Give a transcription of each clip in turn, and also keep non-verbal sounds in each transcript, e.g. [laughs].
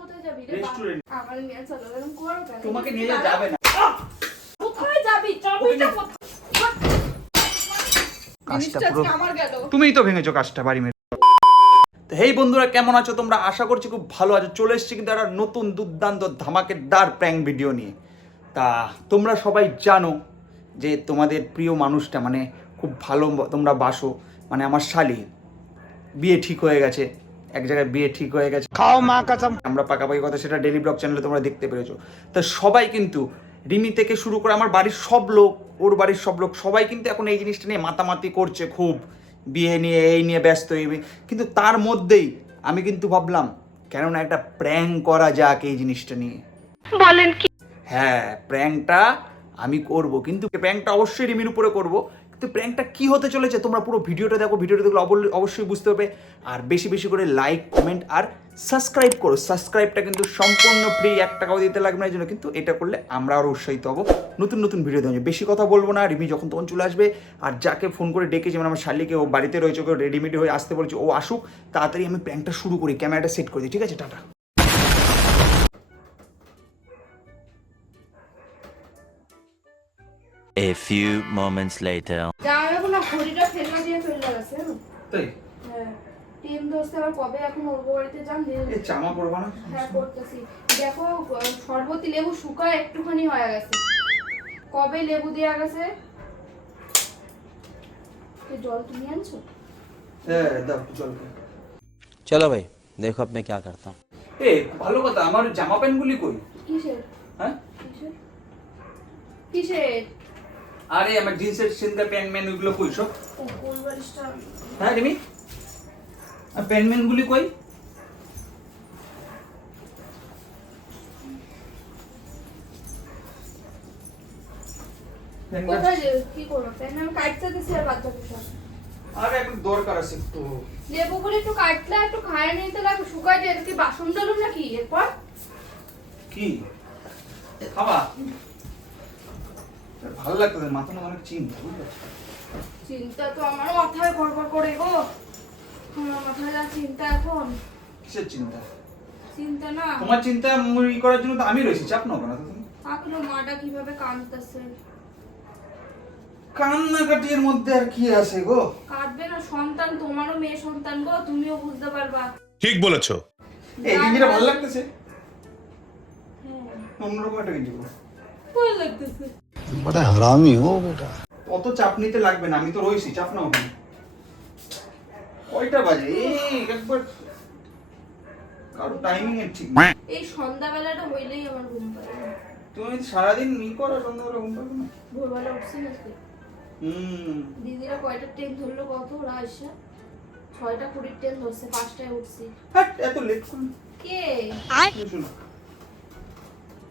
কোথায় যাবি রে রেস্টুরেন্ট আমার নিয়ে চলো এরকম করো কেন তোমাকে নিয়ে যাওয়া যাবে না। কোথায় যাবি? চাবিটা কাজটা পুরো আজকে আমার গেল। তুমিই তো ভেঙেছো কাজটা বাড়ি মেরে। হেই বন্ধুরা কেমন আছো তোমরা? আশা করছি খুব ভালো আছো। চলে এসেছি কিন্তু একটা নতুন দুর্দান্ত ধামাকেদার প্র্যাঙ্ক ভিডিও নিয়ে। তা তোমরা সবাই জানো যে তোমাদের প্রিয় মানুষটা মানে খুব ভালো তোমরা বাসো মানে আমার শালি। বিয়ে ঠিক হয়ে গেছে। এক জায়গায় বিয়ে ঠিক হয়ে গেছে। খাও মা আমরা পাকাপাকি কথা সেটা ডেলি ব্লগ চ্যানেলে তোমরা দেখতে পেরেছ। তা সবাই কিন্তু রিমি থেকে শুরু করে আমার বাড়ির সব লোক ওর বাড়ির সব লোক সবাই কিন্তু এখন এই জিনিসটা নিয়ে মাতামাতি করছে খুব। বিয়ে নিয়ে এই নিয়ে ব্যস্ত এই কিন্তু তার মধ্যেই আমি কিন্তু ভাবলাম কেননা একটা প্র্যাঙ্ক করা যাক এই জিনিসটা নিয়ে। বলেন কি? হ্যাঁ প্র্যাঙ্কটা আমি করব। কিন্তু প্র্যাঙ্কটা অবশ্যই রিমির উপরে করব। কিন্তু প্র্যাঙ্কটা কি হতে চলেছে? তোমরা পুরো ভিডিওটা দেখো, ভিডিওটা দেখলে অবশ্যই বুঝতে হবে আর বেশি বেশি করে লাইক কমেন্ট আর সাবস্ক্রাইব করো। সাবস্ক্রাইবটা কিন্তু সম্পূর্ণ ফ্রি এক টাকাও দিতে লাগবে না, এই জন্য কিন্তু এটা করলে আমরা আরও উৎসাহিত হব। নতুন নতুন ভিডিও দেওয়া। বেশি কথা বলব না, রিমি যখন তখন চলে আসবে। আর যাকে ফোন করে ডেকে মানে আমার শালিকে, ও বাড়িতে রয়েছে, ওকে রেডিমেডি হয়ে আসতে বলছি, ও আসুক, তাড়াতাড়ি আমি প্র্যাঙ্কটা শুরু করি ক্যামেরাটা সেট করে দিই, ঠিক আছে? Tata. A few moments later. কবে লেবু গেছে। জল তুমি আনছো? হ্যাঁ, চলো ভাই দেখো আপনি কে করতাম। ভালো কথা আমার জামা প্যান্ট গুলি কই? কিসের? হ্যাঁ? কিসের? কিসের? আরে আমার জিন্সের সিন্দা প্যান্ট ম্যান ওইগুলো কই সব? হ্যাঁ রিমি? আর প্যান্ট ম্যান গুলি কই আর একটু দরকার আছে একটু। লেবুগুলো একটু কাটলে একটু খায় নিতে লাগবে শুকায় দিয়ে কি বাসন ডালুম নাকি? এরপর? কি? খাবা? ভালো লাগতেছে মাথা না অনেক চিন্তা বুঝলে? চিন্তা তো আমার মাথায় গড়বড় করে গো। আমার মাথায় যা চিন্তা এখন। কিসের চিন্তা? চিন্তা না। তোমার চিন্তা ই করার জন্য তো আমি রয়েছি চাপ নাও তো তুমি? থাকল মাটা কীভাবে কাঁদতেছে। কান্নাকাটির মধ্যে আর কি আছে গো? কাঁদবে না সন্তান তোমারও মেয়ে সন্তান গো তুমিও বুঝতে পারবা। ঠিক বলেছ। এই গেঞ্জিটা ভালো লাগতেছে? হ্যাঁ। অন্যরকম একটা গেঞ্জি ভালো লাগতেছে। বড় হারামি হো বেটা অত চাপ নিতে লাগবে না আমি তো রইছি চাপ নাও কয়টা বাজে? একবার। কারও টাইমিং এর ঠিক এই সন্ধ্যাবেলাটা হইলেই আমার ঘুম পাবে তুমি সারাদিন ই করো সন্ধ্যাবেলা ঘুম পাবে না? ভোরবেলা উঠছি না হুম। দিদিরা কয়টা ট্রেন ধরলো কত? ওরা এসে ছয়টা কুড়ির ট্রেন ধরছে পাঁচটায় উঠছি। হ্যাঁ এত লেট কে? আর কি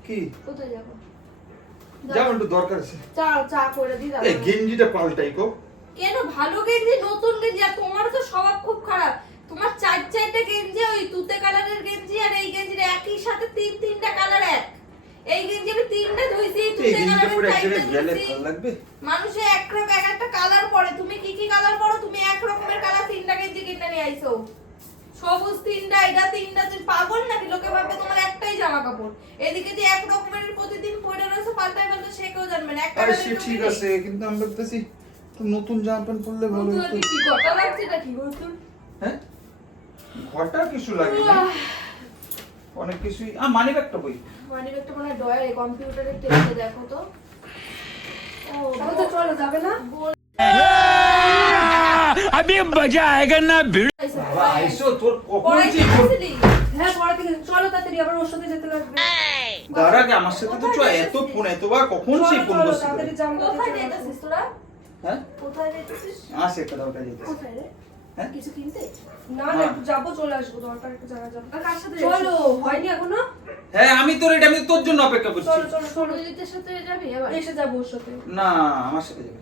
কি? কোথায় যাব? যাও একটু দরকার আছে। চা চা করে দি দাদা। এই গেঞ্জিটা পাল্টাই কো। কেন? ভালো গেঞ্জি নতুন গেঞ্জি আর তোমার তো স্বভাব খুব খারাপ। তোমার চার চারটা গেঞ্জি ওই তুতে কালারের গেঞ্জি আর এই গেঞ্জির একই সাথে তিন তিনটা কালার এক। এই গেঞ্জি আমি তিনটা ধুইছি তুতে গেঞ্জিটা কালারের চারটে গেলে ভালো লাগবে মানুষে এক রকম এক একটা কালার পরে তুমি কি কি কালার পরো তুমি এক রকমের কালার তিনটা গেঞ্জি কিনে নিয়ে আইছো সবুজ তিনটা এটা তিনটা তুমি পাগল নাকি লোকে ভাববে তোমার একটাই জামা কাপড় এদিকে যে এক রকমের প্রতিদিন পরে রয়েছে পাল্টায় পাল্টা সে কেউ জানবে না একটা আরে সে ঠিক আছে কিন্তু আমি ভাবতেছি তো নতুন জামা প্যান্ট পরলে ভালো হতো কি গোটা লাগছে নাকি নতুন হ্যাঁ ঘরটা কিছু লাগে না অনেক কিছুই আ মানি ব্যাগটা বই মানে একটা মনে হয় ডয়ারে কম্পিউটারে টেপে দেখো তো ও তাহলে তো চলো যাবে না বল अभी मजा आएगा ना भिड़ বাবা আইসো তোর কখন পড়াইতে যে গেছিলি? হ্যাঁ পড়া থেকে চলো তাড়াতাড়ি আবার ওর সাথে যেতে লাগবে কে আমার সাথে তো চো এত ফোন এতবার কখন সেই ফোন করছিস কোথায় যেতেছিস তোরা? হ্যাঁ? কোথায় যেতেছিস আসে একটা দরকার যেতে কোথায় রে? হ্যাঁ? কিছু কিনতে? না না যাব চলে আসব দরকার একটু জায়গা যাব কার সাথে চলো হয়নি এখনও? হ্যাঁ আমি তোর এটা আমি তোর জন্য অপেক্ষা করছি। চলো চলো চলো। সরজিতের সাথে যাবি এবার এসে যাব ওর সাথে। না আমার সাথে যাবে।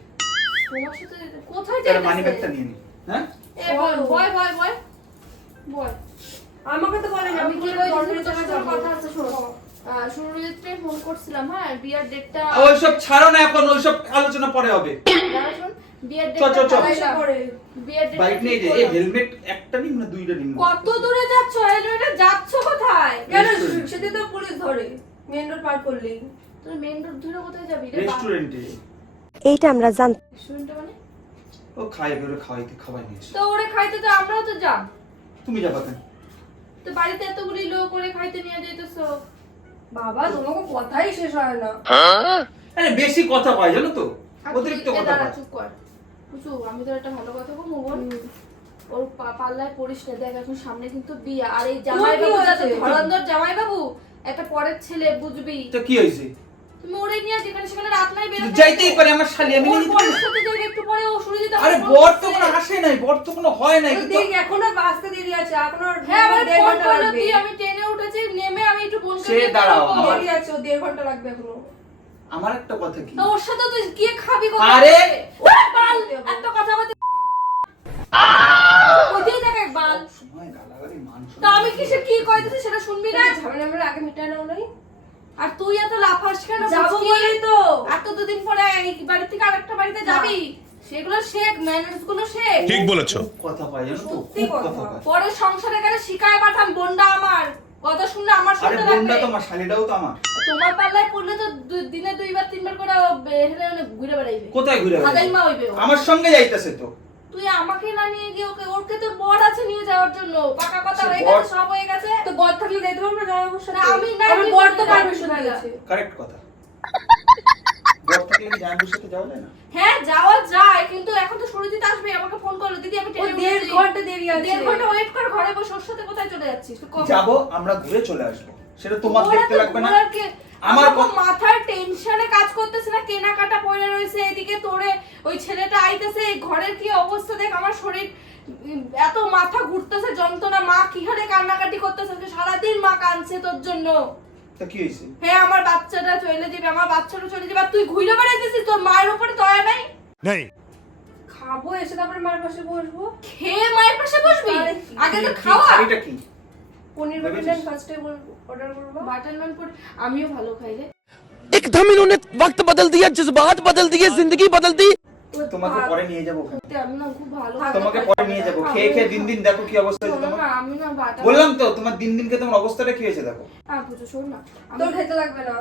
তোমার সাথে কোথায় তার যেতেছিস? মানি ব্যাগটা নিয়ে নি। হ্যাঁ? এ বল বয় বয় বয় বয় আমাকে তো বলেনি আমি কি বলছি? যাব। কথা আছে শোনো। সুরজিৎকে ফোন করছিলাম হ্যাঁ বিয়ার ডেটটা ওইসব ছাড়ো না এখন ওইসব আলোচনা পরে হবে। বিয়ার চ, চ, ডেটটা পরে বিয়ার ডেটটা বাইক নিয়ে এই হেলমেট একটা নিন না দুইটা নিন কত দূরে যাচ্ছ? হেলমেটে যাচ্ছ কোথায়? কেন? যেতে তো পুলিশ ধরে। মেন রোড পার করলেই তুই মেন রোড ধরে কোথায় যাবি? রেস্টুরেন্টে এইটা আমরা জানতাম রেস্টুরেন্টে মানে? ও খাই করে খাওয়াইতে খাওয়াই নিয়ে তো ওরে খাইতে তো আমরাও তো যাব। তুমি যাবা কেন? তো বাড়িতে এতগুলি লোক করে খাইতে নিয়ে যাইতেছো। বাবা তোমাকে কথাই শেষ হয় না। আরে বেশি কথা কয় জানো তো? অতিরিক্ত কথা কয়। চুপ কর। বুঝু আমি তো একটা ভালো কথা বলব বোন ওর পাল্লায় পড়িস না দেখ এখন সামনে কিন্তু বিয়ে। আর এই জামাই বাবু ধরন্দর জামাই বাবু একটা পরের ছেলে বুঝবি। তো কি হয়েছে? তুমি ওরে নিয়ে যেখানে সেখানে রাত নাই বের যাইতেই পারে আমার শালি আমি নিয়ে যেতে বরের পারি। সাথে যাবে একটু পরে ও শুরু দিতে আরে বর তো কোনো আসে নাই বর তো কোনো হয় নাই। দেরি এখনও আসতে দেরি আছে এখনও হ্যাঁ আমার ফোন করল তুই আমি ট্রেনে উঠেছি নেমে আমি একটু বোনকে সে দাঁড়াও, আমার- দেরি আছে ও দেড় ঘণ্টা লাগবে এখনও। আমার একটা কথা কি? তো ওর সাথে তুই গিয়ে খাবি? আরে! বাল, একটা কথা বলতে কোথায় থাকে বাল। সময় গালাগালি মান তো আমি কিসে কি কইতেছি সেটা শুনবি না? ঝামেলা আমরা আগে মিটাই নাও নাই। আর তুই এত কেন? যাব বলেই তো। দুদিন পরে এই বাড়ি থেকে আরেকটা বাড়িতে যাবি? সেগুলো শেখ ম্যানার্সগুলো শেখ। ঠিক বলেছ। কথা কয় জানো তো সত্যি কথা। পরে সংসারে গেলে শিকায় পাঠাম বোনটা আমার। কথা শুনলে আমার শুনতে লাগবে তো আমার শালিটাও তো আমার। তোমার পাল্লায় পড়লে তো দিনে দুইবার তিনবার করে হেলে ঘুরে বেড়াইবে। কোথায় ঘুরে ও। আমার সঙ্গে যাইতেছে তো। তুই আমাকে না নিয়ে গিয়ে ওকে ওকে তোর বর আছে নিয়ে যাওয়ার জন্য। পাকা কথা হয়ে গেছে সব হয়ে গেছে। তো বর থাকলে যাইতে পারব না না, আমি না, আমার তুই বর তো পারমিশন। দিয়েছে কারেক্ট কথা। বর থাকলে কি জামাইবাবুর সাথে যাওয়া যায় না। হ্যাঁ যাওয়া যায় কিন্তু এখন তো সুরজিৎ আসবে আমাকে ফোন করল। দিদি আমি ট্রেনে দেড় ঘণ্টা দেরি আছে। দেড় ঘণ্টা ওয়েট কর ঘরে বসে ওর সাথে কোথায় চলে যাচ্ছিস? যাব আমরা ঘুরে চলে আসব। সেটা তোমার দেখতে তো লাগবে না। আমার মাথার টেনশনে কাজ করতেছে না কেনাকাটা পড়ে রয়েছে এদিকে তোরে ওই ছেলেটা আইতেছে এই ঘরের কি অবস্থা দেখ আমার শরীর এত মাথা ঘুরতেছে যন্ত্রণা মা কি হারে কান্নাকাটি করতেছে সারাদিন মা কাঁদছে তোর জন্য। কি হয়েছে? হ্যাঁ আমার বাচ্চাটা চলে যাবে আমার বাচ্চাটা চলে যাবে তুই ঘুরে বেড়াইতেছিস তোর মায়ের উপরে দয়া নাই? খাব এসে তারপরে মার পাশে বসবো। খেয়ে মায়ের পাশে বসবি? আগে তো খাওয়া। কি? পনির বাটার ভেবেছিস? নান ফার্স্টে অর্ডার করবো বাটার নান পরে আমিও ভালো খাই রে एकदम इन्होंने वक्त बदल दिया जज्बात बदल दिए जिंदगी बदल दी তোমাকে পরে নিয়ে যাবো ওখানে। সত্যি আমি না খুব ভালো তোমাকে পরে নিয়ে যাবো খেয়ে খেয়ে দিন দিন দেখো কি অবস্থা হয়েছে শোনো তোমার না আমি না বাটার বললাম তো তোমার দিন দিনকে তোমার অবস্থাটা কি হয়েছে দেখো হ্যাঁ বুঝো শোন না আমি তোর খেতে লাগবে না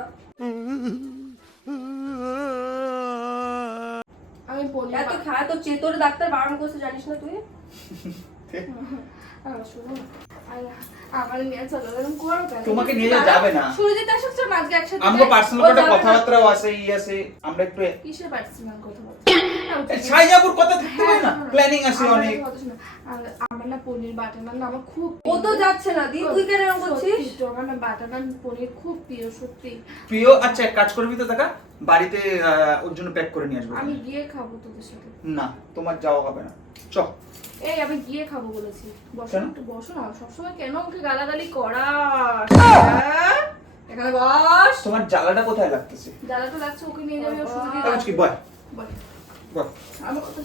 আমি পনির এত বা- খায় তো চেতর ডাক্তার বারণ করছে জানিস না তুই [laughs] আহ, শোনো। না আর- আমার নিয়ে চলো এরকম করো কেন? তোমাকে নিয়ে যাবে না। সুরজিৎ আসুক চল আজকে একসাথে আমগো পার্সোনাল একটা কথাবার্তাও আছে ই আছে আমরা একটু কিসের পার্সোনাল কথা সাইজাপুর কথা থাকতে হয় না? হ্যাঁ, প্ল্যানিং আছে অনেক। একটা কথা শোনো। আর আমার না পনির বাটার নান আমার খুব ও তো যাচ্ছে না দি তুই কেন এরকম করছিস? আমার না বাটার নান পনির খুব প্রিয় সত্যি। প্রিয়? আচ্ছা এক কাজ করবি তো টাকা বাড়িতে আহ, ওর জন্য প্যাক করে নিয়ে আসব। আমি গিয়ে খাব তোদের সাথে। না তোমার যাওয়া হবে না। চ। এই আমি গিয়ে খাব বলেছি। বসো একটু বসো না সবসময় কেন আমাকে গালাগালি করা? হ্যাঁ? এখানে বস। তোমার জ্বালাটা কোথায় লাগতেছে? জ্বালাটা লাগছে ওকে নিয়ে যাবে ওষুধ দিয়ে। কি বয়।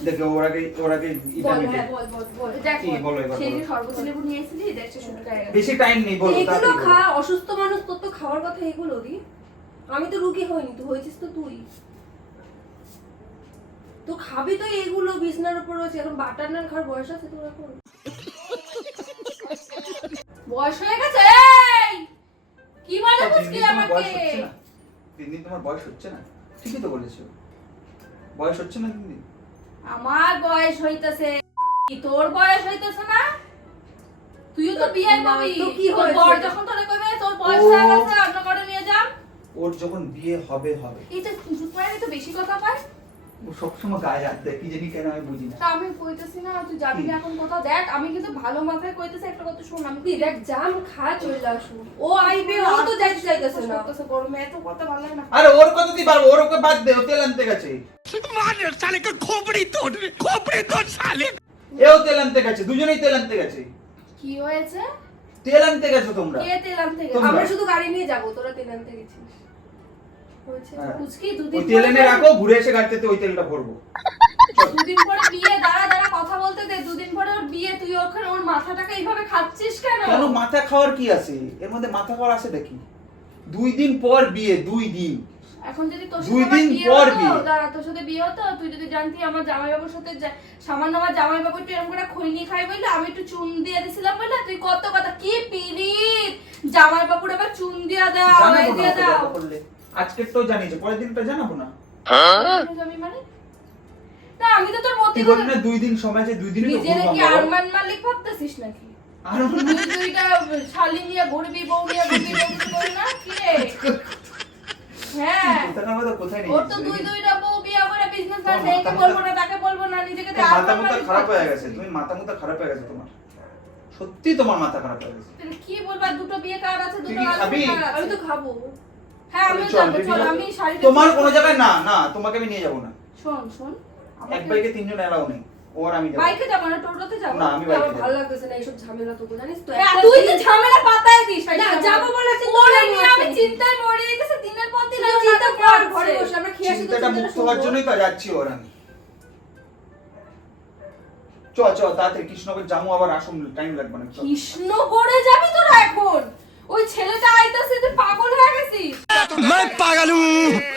দেখে ওর আগে ওর আগে বল দেখ কি বলো এবার সেই বলো। যে সর্বতি লেবু নিয়ে এসেছিলি দেখ সে শুকায় গেছে। বেশি টাইম নেই বলো এগুলো খা অসুস্থ মানুষ তোর তো খাওয়ার কথা এগুলো দি। আমি তো রুগী হইনি তুই হয়েছিস তো তুই। তো খাবি তো এগুলো বিছনার উপর রয়েছে। এখন বাটার নান খাওয়ার বয়স আছে তোর এখন? বয়স হয়ে গেছে? এই! কি বলে তা দিন মুশকিল আমাকে? দিন দিন তোমার বয়স হচ্ছে না? ঠিকই তো বলেছ। বয়স হচ্ছে না দিন দিন আমার বয়স হইতেছে। তোর বয়স হইতেছে না? তুইও তো বিয়ে করবি। তো কি তোর হয়েছে? বর যখন তোরে কইবে তোর বয়স হয়ে গেছে অন্য করে নিয়ে যাম ওর যখন বিয়ে হবে হবে। এই তো চুপ করে তো বেশি কথা পায় ও সবসময় গায়ে হাত দেয় কি জানি কেন আমি বুঝি না। আমি কইতেছি না তুই যাবি না এখন কোথাও? দেখ আমি কিন্তু ভালো মাথায় কইতেছি একটা কথা শোন আমি দেখ জাম খা চলে আসু ও আইবে ও তো যাইতে যাইতেছে না। তো গরমে এত কথা ভালো লাগে না। আরে ওর কথা তুই পারব ওর ওকে বাদ দে ও তেল আনতে গেছে। মানের সালে কে খোপড়ি তোর খোপড়ি তোর সালে এও তেল আনতে গেছে দুজনেই তেল আনতে গেছে। কি হয়েছে? তেল আনতে গেছো তোমরা? কে তেল আনতে গেছে? আমরা শুধু গাড়ি নিয়ে যাব তোরা তেল আনতে গেছিস। ওই দুদিন তেল এনে রাখো ঘুরে এসে গাড়িতে ওই তেলটা ভরবো। দুদিন পরে বিয়ে দাঁড়া দাঁড়া কথা বলতে দে। দুদিন পরে ওর বিয়ে তুই ওখানে ওর মাথাটাকে এইভাবে খাচ্ছিস কেন? কেন? মাথা খাওয়ার কি আছে? এর মধ্যে মাথা খাওয়ার আছে দেখি দুই দিন পর বিয়ে দুই দিন। এখন যদি তোর দুই সাথে দিন পর বিয়ে। দাঁড়া তোর সাথে বিয়ে হতো তুই যদি জানতি আমার জামাইবাবুর সাথে সামান্য আমার একটু এরকম করে খৈনি খাই বললে আমি একটু চুন দিয়ে দিছিলাম বললে তুই কত কথা কি পিরিত জামাইবাবুর আবার চুন দিয়া দাও দিয়া দাও। আজকের তো জানিয়েছে পরের দিনটা জানাব না। আমি মানে? তা আমি তো তোর মতি তুই না দুই দিন সময় আছে দুই দিনে তো নিজের ঘুরবো কি আমরা। আরমান মালিক ভাবতেছিস নাকি? আর তুই দুইটা শালি নিয়ে ঘুরবি বউ নিয়ে ঘুরবি বউ না? কি রে? হ্যাঁ। কোথায় না কোথায় নেই? ওর তো দুই দুইটা বউ বিয়ে করে বিজনেস করে একে বলব না তাকে বলব না নিজেকে তো মাথা আরমান খারাপ হয়ে গেছে তুমি মাথা মুথা খারাপ হয়ে গেছে তোমার। সত্যি তোমার মাথা খারাপ হয়ে গেছে। কি বলবা দুটো বিয়ে কার আছে দুটো? আমি তো খাব। হ্যাঁ আমি যাব চল। আমি শাড়িটা তোমার কোনো জায়গায় না না তোমাকে আমি নিয়ে যাব না। শোন শোন এক বাইকে তিনজন এলাও নেই ও আমি যাব। বাইকে যাব না টোটোতে যাব। না আমি বাইকে ভালো লাগতেছে না এইসব ঝামেলা তোকে জানিস তো? তুই তো ঝামেলা পাতায় দিস না, যাব বলেছি, ওরে নিয়ে আমি চিন্তায় মরে যেতেছে দিনের পর দিন তুই চিন্তা কর, ঘরে বসে আমরা খেয়ে আসি চিন্তাটা চিন্তাটা মুক্ত হওয়ার জন্যই তো যাচ্ছি ওর আমি। চ চ তাড়াতাড়ি কৃষ্ণনগর জামু আবার আসুন টাইম লাগবে না। চ। কৃষ্ণ করে যাবি তোরা এখন? ওই ছেলেটা আইতাছে তুই পাগল হয়ে গেছিস मैं पागल हूँ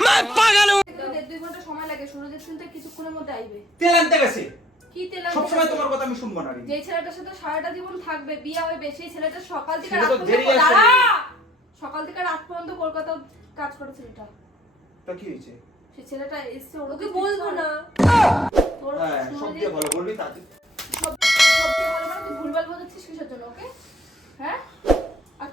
मैं पागल हूँ দেড় দুই ঘন্টা সময় লাগে সুরজের চিন্তা কিছুক্ষণের মধ্যে আইবে তেল আনতে গেছে কি তেল সবসময় তোমার কথা আমি শুনবো না রে। যে ছেলেটার সাথে সারাটা জীবন থাকবে বিয়ে হবে সেই ছেলেটা সকাল থেকে সেটা রাত তো পর্যন্ত দেরি আছে। দাঁড়া! সকাল থেকে রাত পর্যন্ত কলকাতা কাজ করে ছেলেটা তা কি হয়েছে সেই ছেলেটা এসছে ওর ওকে বলবো না তোর হ্যাঁ সব সুরজিৎ দিয়ে ভালো বলবি তাতে সব সব থেকে ভালো মানে তুই ভুলভাল বোঝাচ্ছিস কিসের জন্য ওকে হ্যাঁ আর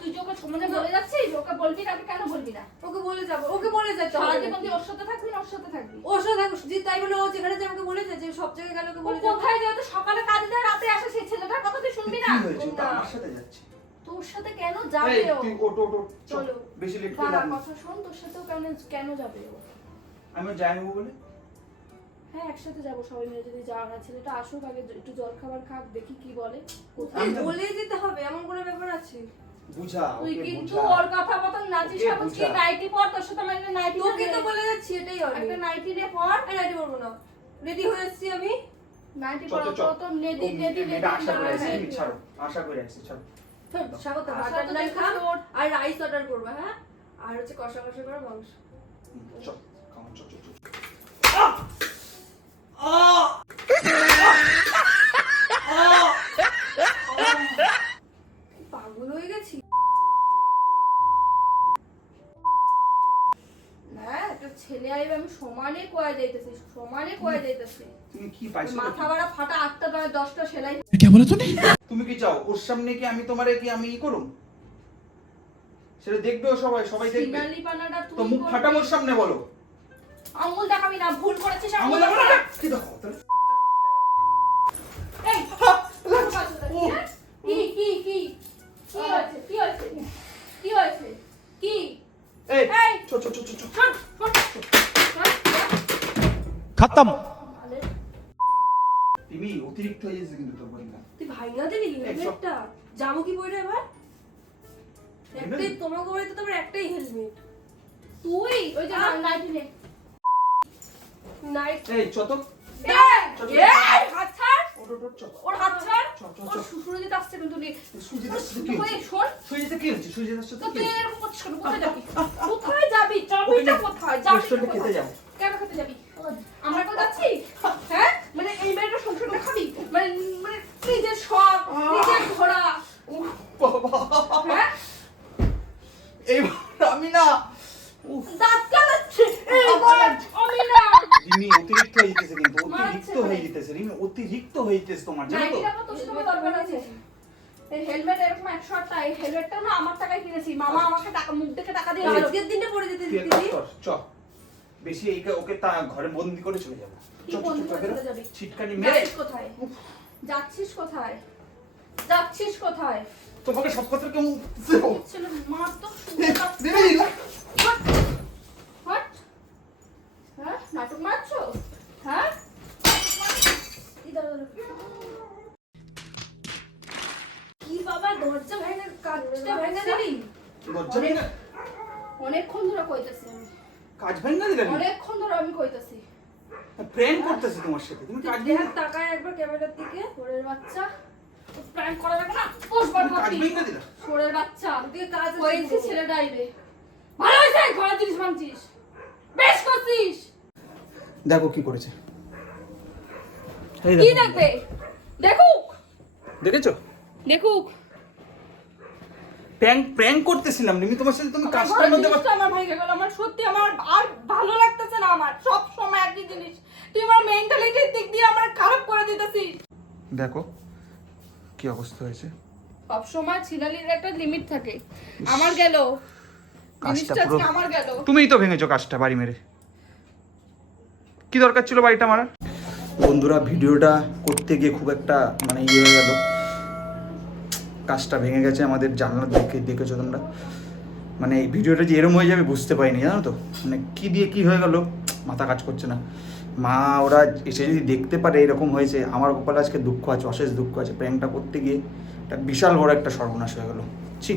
তুই যে ওকে সমাজে বলে যাচ্ছিস ওকে বলবি না কেন বলবি না? ওকে বলে যাব ওকে বলে যাচ্ছে সারা হবে। জীবন নাকি? তুই ওর সাথে থাকবি না ওর সাথে থাকবি? ওর সাথে থাকো যে তাই বলে ও যেখানে যে আমাকে বলে যায় সব জায়গায় গেলে ওকে বলে কোথায় যাবে তো সকালে কাজে যায় রাতে আসে সেই ছেলেটার কথা তুই শুনবি না? কি হয়েছে? ও তো না। আমার সাথে যাচ্ছে। তোর সাথে কেন যাবে ও? তুই ওটো ওটো চলো বেশি লেট করে দাঁড়া কথা শোন তোর সাথেও কেন কেন যাবে ও? আমি যাই বলে। হ্যাঁ একসাথে যাব সবাই মিলে যদি যাওয়ার আছে ছেলেটা আসুক আগে একটু জল খাবার খাক দেখি কি বলে কোথায় বলে যেতে হবে এমন কোনো ব্যাপার আছে? বুঝা তুই কিন্তু ওর কথা মতন নাচিস না বুঝছি নাইটি পর তোর সাথে আমার নাইটি তোকে তো বলে যাচ্ছি এটাই হবে। একটা নাইটি রে পর। রেডি করব না। রেডি হয়ে এসেছি আমি। নাইটি পর চ, চ। তো নেদি নেদি আশা করে আসছে, ছাড়ো আশা করে আসছে ছাড়ো। স্বাগত বাটার নান দেখছি আর রাইস অর্ডার করব হ্যাঁ? আর হচ্ছে কষা কষা করে মাংস। হুম, চ খাও চ চ চ পাগল হয়ে গেছি হ্যাঁ একটা ছেলে আইবে আমি সমানে কয়া যাইতেছি সমানে কয়া যাইতেছি তুমি কি পাইছো? মাথা বাড়া ফাটা আটটা দশটা সেলাই। তুমি কি চাও? ওর সামনে কি আমি তোমারে কি আমি ই করুম? সেটা দেখবেও সবাই সবাই দেখবে। তো মুখ ওর সামনে বলো। আঙুল দেখাবি না ভুল করেছিস আঙুল। দেখাবো না? দেখাবি। কি দেখো তাহলে? এই, কি কি কি? কি হয়েছে? কি হয়েছে? কি হয়েছে? কি? এই এই। চ চ চ চ চ তুমি অতিরিক্ত হয়ে যাচ্ছে কিন্তু তোর বইটা তুই ভাইঙ্গা দিলি হেলমেটটা যাব কি বইটা এবার? একটাই তোমার গোবরে তো তোমার একটাই হেলমেট তুই? ওই যে লাইট নে নাইট এই চত। কোথায় যাবি? কোথায় যাবি? আমরা কোথায় যাচ্ছি? মানে মানে নিজের শখ নিজের ঘোড়া। উফ, বাবা। হ্যাঁ? এইবার আমি না দাঁত কাটাচ্ছে এই আমি না। রিমি অতিরিক্ত কিন্তু অতিরিক্ত মারছে ভাই। যেতেছে রিমি অতিরিক্ত তোমার জানো তো? নাইটিটা তো দরকার আছে। এই হেলমেট এরকম একশো আটটা এই হেলমেটটা না আমার টাকায় কিনেছি। মামা আমাকে টাকা মুখ দেখে টাকা দিয়ে দিল আজকের দিনটা পরে যেতে দিদি। চ। বেশি এইকে ওকে তা ঘরে বন্দি করে চলে যাব। ছিটকানি মেরে। কোথায়? যাচ্ছিস কোথায়? যাচ্ছিস কোথায়? তোমাকে সব কথা কেমন মার তো হট হ্যাঁ নাটক মারছো হ্যাঁ এই দাঁড়া, দাঁড়া। কি বাবা দরজা ভেঙে কাজটা ভেঙে দিলি লজ্জা নেই না অনেকক্ষণ ধরে কইতেছি আমি কাজ ভাঙ না দিলে অনেকক্ষণ ধরে আমি কইতেছি প্রেম করতেছি তোমার সাথে। তুমি কাজ ভাঙ তাকায় একবার ক্যামেরার দিকে ওরের বাচ্চা। প্র্যাঙ্ক করা যাবে না পোষবার কাজ ভাবি না দিলা। সোরের বাচ্চা ওদিকে কাজ আছে কইছি কিন্তু। ভালো হয়েছে ঘরে জিনিস ভাঙছিস। বেশ করছিস। দেখো কি করেছে। কি দেখবে? দেখুক। দেখেছ? দেখুক। প্র্যাঙ্ক প্র্যাঙ্ক করতেছিলাম নিমি তোমার সাথে তুমি কাজটা আমার মধ্যে আমার ভাই গেল আমার সত্যি আমার আর ভালো লাগতেছে না আমার সব সময় একই জিনিস। তুই আমার মেন্টালিটির দিক দিয়ে আমার খারাপ করে দিতেছিস। দেখো কি অবস্থা হয়েছে? সব সময় ছিলালির একটা লিমিট থাকে। আমার গেল। কাজটা পুরো- আমার গেল। তুমিই তো ভেঙেছো কাজটা বাড়ি মেরে। কি দরকার ছিল বাড়িটা মারার? বন্ধুরা ভিডিওটা করতে গিয়ে খুব একটা মানে ইয়ে হয়ে গেল। কাজটা ভেঙে গেছে আমাদের জানলার দেখে দেখেছ তোমরা? মানে এই ভিডিওটা যে এরম হয়ে যাবে বুঝতে পারিনি জানো তো? মানে কি দিয়ে কি হয়ে গেল? মাথা কাজ করছে না। মা, ওরা এসে যদি দেখতে পারে এরকম হয়েছে, আমার কপালে আজকে দুঃখ আছে, অশেষ দুঃখ আছে প্র্যাঙ্কটা করতে গিয়ে একটা বিশাল বড় একটা সর্বনাশ হয়ে গেলো। ছি।